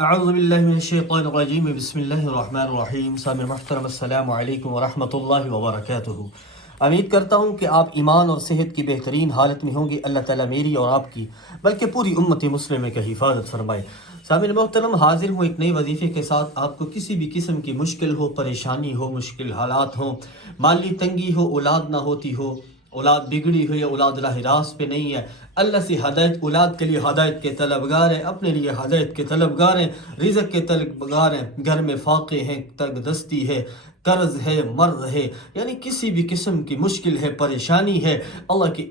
اعوذ باللہ من الشیطان الرجیم بسم اللہ الرحمن الرحیم سامع محترم السلام علیکم ورحمۃ اللہ وبرکاتہ۔ امید کرتا ہوں کہ آپ ایمان اور صحت کی بہترین حالت میں ہوں گے۔ اللہ تعالیٰ میری اور آپ کی بلکہ پوری امت مسلمہ کا حفاظت فرمائے۔ سامع محترم، حاضر ہوں ایک نئے وظیفے کے ساتھ۔ آپ کو کسی بھی قسم کی مشکل ہو، پریشانی ہو، مشکل حالات ہوں، مالی تنگی ہو، اولاد نہ ہوتی ہو، اولاد بگڑی ہوئی، اولاد راہ راست پہ نہیں ہے، اللہ سے ہدایت، اولاد کے لیے ہدایت کے طلبگار ہیں، اپنے لیے ہدایت کے طلبگار ہیں، رزق کے طلبگار ہیں، گھر میں فاقے ہیں، تنگ دستی ہے، قرض ہے، مرض ہے، یعنی کسی بھی قسم کی مشکل ہے، پریشانی ہے، اللہ کی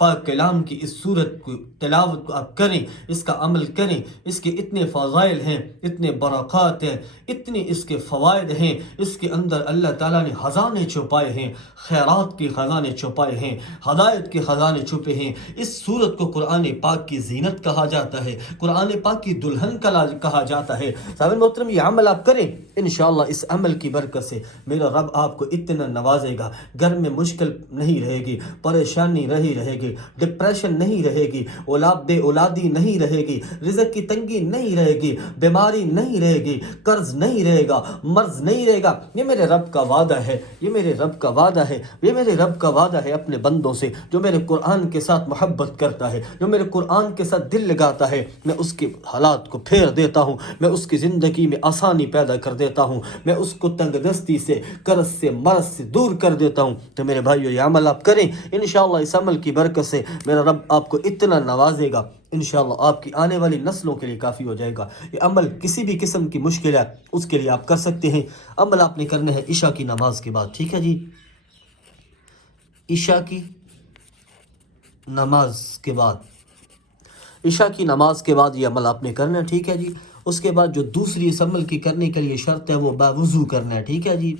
پاک کلام کی اس صورت کو تلاوت کو آپ کریں، اس کا عمل کریں۔ اس کے اتنے فضائل ہیں، اتنے برکات ہیں، اتنے اس کے فوائد ہیں، اس کے اندر اللہ تعالیٰ نے خزانے چھپائے ہیں، خیرات کے خزانے چھپائے ہیں، ہدایت کے خزانے چھپے ہیں۔ اس صورت کو قرآن پاک کی زینت کہا جاتا ہے، قرآن پاک کی دلہن کہا جاتا ہے۔ سامعین محترم، یہ عمل آپ کریں، انشاءاللہ اس عمل کی برکت سے میرا رب آپ کو اتنا نوازے گا، گھر میں مشکل نہیں رہے گی، پریشانی نہیں رہے گی، ڈپریشن نہیں رہے گی، بے اولادی نہیں رہے گی، رزق کی تنگی نہیں رہے گی، بیماری نہیں رہے گی، قرض نہیں رہے گا، مرض نہیں رہے گا۔ یہ میرے رب کا وعدہ ہے، یہ میرے رب کا وعدہ ہے، یہ میرے رب کا وعدہ ہے اپنے بندوں سے جو میرے قرآن کے ساتھ محبت کرتا ہے، جو میرے قرآن کے ساتھ دل لگاتا ہے۔ میں اس کے حالات کو پھیر دیتا ہوں، میں اس کی زندگی میں آسانی پیدا کر دیتا ہوں، میں اس کو تنگ دستی سے، قرض سے، مرض سے دور کر دیتا ہوں۔ تو میرے بھائیو، یہ عمل آپ کریں، انشاءاللہ اس عمل کی برکت سے میرا رب آپ کو اتنا نوازے گا، انشاءاللہ آپ کی آنے والی نسلوں کے لیے کافی ہو جائے گا۔ یہ عمل کسی بھی قسم کی مشکل ہے اس کے لیے آپ کر سکتے ہیں۔ عمل آپ نے کرنا ہے عشاء کی نماز کے بعد، ٹھیک ہے جی؟ عشاء کی نماز کے بعد، عشاء کی نماز کے بعد یہ عمل آپ نے کرنا ہے، ٹھیک ہے جی؟ اس کے بعد جو دوسری اس عمل کی کرنے کے لیے شرط ہے وہ باوضو کرنا ہے، ٹھیک ہے جی؟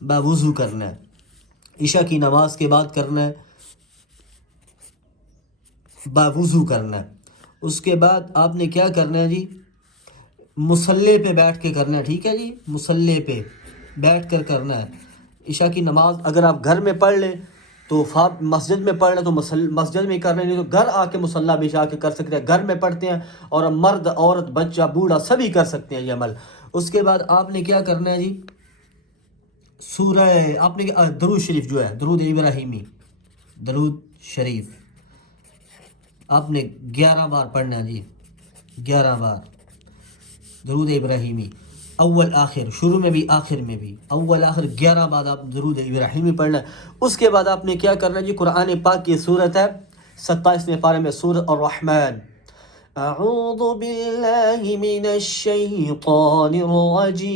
باوضو کرنا ہے، عشاء کی نماز کے بعد کرنا ہے، باوضو کرنا ہے۔ اس کے بعد آپ نے کیا کرنا ہے جی؟ مصلی پہ بیٹھ کے کرنا ہے، ٹھیک ہے جی؟ مصلی پہ بیٹھ کر کرنا ہے عشاء کی نماز۔ اگر آپ گھر میں پڑھ لیں تو مسجد میں پڑھ لیں تو مسجد میں کر لیں، نہیں تو گھر آ کے مصلی بھی جا کے کر سکتے ہیں۔ گھر میں پڑھتے ہیں اور مرد، عورت، بچہ، بوڑھا سبھی کر سکتے ہیں یہ عمل۔ اس کے بعد آپ نے کیا کرنا ہے جی؟ سورہ، آپ نے درود شریف جو ہے، درود ابراہیمی، درود شریف آپ نے 11 بار پڑھنا ہے جی، 11 بار درود ابراہیمی، اول آخر، شروع میں بھی آخر میں بھی، اول آخر 11 بار آپ درود ابراہیمی پڑھنا ہے۔ اس کے بعد آپ نے کیا کرنا ہے جی؟ قرآن پاک کی صورت ہے 27ویں پارے میں، سورۃ الرحمن۔ اعوذ باللہ من الشیطان الرجیم،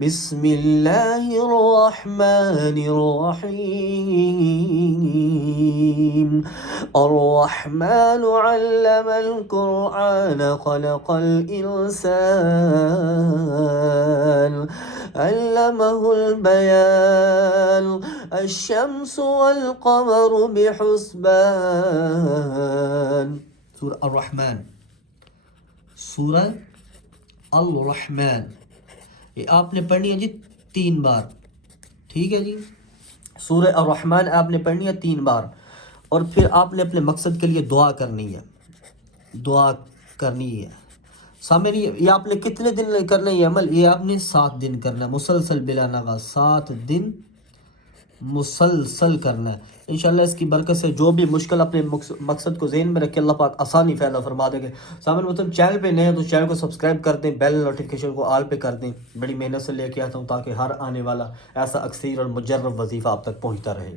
بسم اللہ الرحمن الرحیم۔ الرحمن علم القرآن خلق الإنسان علمه البيان الشمس والقمر بحسبان۔ سورہ الرحمن، سورہ الرحمن یہ آپ نے پڑھنی ہے جی 3 بار، ٹھیک ہے جی؟ سورہ الرحمن آپ نے پڑھنی ہے 3 بار، اور پھر آپ نے اپنے مقصد کے لیے دعا کرنی ہے، دعا کرنی ہے۔ سامنے یہ آپ نے کتنے دن کرنا ہے یہ عمل؟ یہ آپ نے 7 دن کرنا ہے، مسلسل بلا ناغہ 7 دن مسلسل کرنا ہے۔ انشاءاللہ اس کی برکت سے جو بھی مشکل اپنے مقصد کو ذہن میں رکھے، اللہ پاک آسانی پیدا فرما دے گے۔ سامنے مطلب چینل پہ نئے ہیں تو چینل کو سبسکرائب کر دیں، بیل نوٹیفیکیشن کو آل پہ کر دیں۔ بڑی محنت سے لے کے آتا ہوں تاکہ ہر آنے والا ایسا اکثیر اور مجرب وظیفہ آپ تک پہنچتا رہے۔